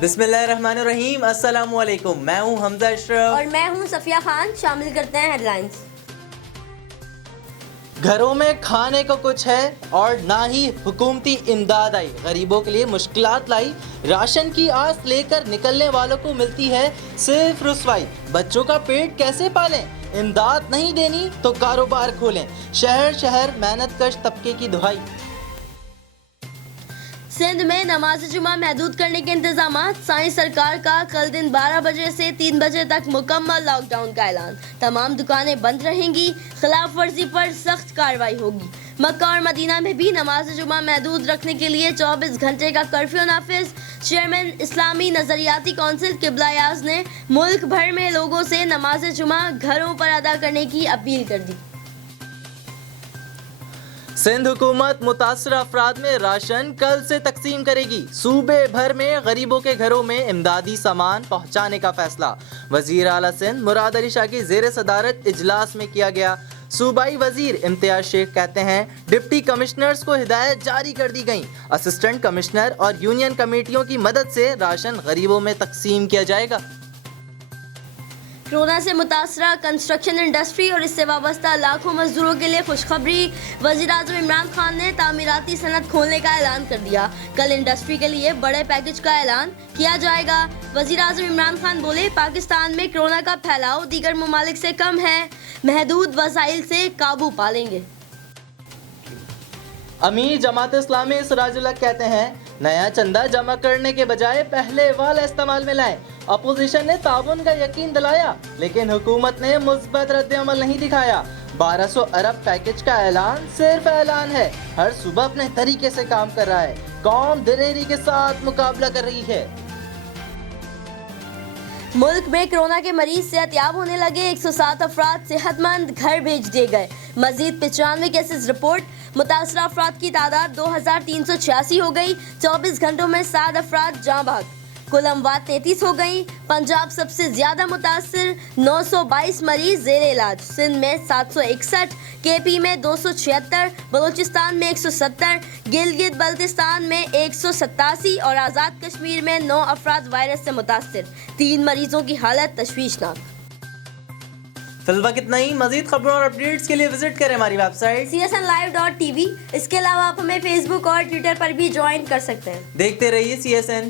بسم اللہ الرحمن الرحیم، السلام علیکم، میں ہوں حمزہ اشرف اور میں ہوں صفیہ خان۔ شامل کرتے ہیں ہیڈ لائنز۔ گھروں میں کھانے کو کچھ ہے اور نہ ہی حکومتی امداد آئی، غریبوں کے لیے مشکلات لائی، راشن کی آس لے کر نکلنے والوں کو ملتی ہے صرف رسوائی، بچوں کا پیٹ کیسے پالیں، امداد نہیں دینی تو کاروبار کھولیں، شہر شہر محنت کش طبقے کی دہائی۔ سندھ میں نماز جمعہ محدود کرنے کے انتظامات، سائیں سرکار کا کل دن 12 بجے سے 3 بجے تک مکمل لاک ڈاؤن کا اعلان، تمام دکانیں بند رہیں گی، خلاف ورزی پر سخت کارروائی ہوگی۔ مکہ اور مدینہ میں بھی نماز جمعہ محدود رکھنے کے لیے 24 گھنٹے کا کرفیو نافذ۔ چیئرمین اسلامی نظریاتی کونسل قبلہ ایاز نے ملک بھر میں لوگوں سے نماز جمعہ گھروں پر ادا کرنے کی اپیل کر دی۔ سندھ حکومت متاثرہ افراد میں راشن کل سے تقسیم کرے گی، صوبے بھر میں غریبوں کے گھروں میں امدادی سامان پہنچانے کا فیصلہ، وزیر اعلیٰ سندھ مراد علی شاہ کی زیر صدارت اجلاس میں کیا گیا۔ صوبائی وزیر امتیاز شیخ کہتے ہیں ڈپٹی کمشنرز کو ہدایت جاری کر دی گئیں، اسسٹنٹ کمشنر اور یونین کمیٹیوں کی مدد سے راشن غریبوں میں تقسیم کیا جائے گا۔ کورونا سے متاثرہ کنسٹرکشن انڈسٹری اور اس سے وابستہ لاکھوں مزدوروں کے لیے خوشخبری، وزیر اعظم عمران خان نے تعمیراتی صنعت کھولنے کا اعلان کر دیا، کل انڈسٹری کے لیے بڑے پیکج کا اعلان کیا جائے گا۔ وزیر اعظم عمران خان بولے پاکستان میں کورونا کا پھیلاؤ دیگر ممالک سے کم ہے، محدود وسائل سے قابو پا لیں گے۔ امیر جماعت اسلامی سراج الحق کہتے ہیں نیا چندہ جمع کرنے کے بجائے پہلے والا استعمال میں لائیں، اپوزیشن نے تعاون کا یقین دلایا لیکن حکومت نے مثبت رد عمل نہیں دکھایا، 1200 ارب پیکج کا اعلان صرف اعلان ہے، ہر صوبہ اپنے طریقے سے کام کر رہا ہے، قوم دلیری کے ساتھ مقابلہ کر رہی ہے۔ ملک میں کورونا کے مریض صحت یاب ہونے لگے، 107 افراد صحت مند گھر بھیج دیے گئے، مزید 95 کیسز رپورٹ، متاثرہ افراد کی تعداد 2386 ہو گئی، 24 گھنٹوں میں 7 افراد جاں بحق، کل اموات 33 ہو گئیں۔ پنجاب سب سے زیادہ متاثر، 922 مریض زیر علاج، سندھ میں 761، کے پی میں 276، بلوچستان میں 170، گلگت بلتستان میں 187 اور آزاد کشمیر میں 9 افراد وائرس سے متاثر، 3 مریضوں کی حالت تشویشناک۔ فی الوقت اتنا ہی، مزید خبروں اور اپڈیٹس کے لیے وزٹ کریں ہماری ویب سائٹ csnlive.tv۔ اس کے علاوہ آپ ہمیں فیس بک اور ٹویٹر پر بھی جوائن کر سکتے ہیں۔ دیکھتے رہیے CSN۔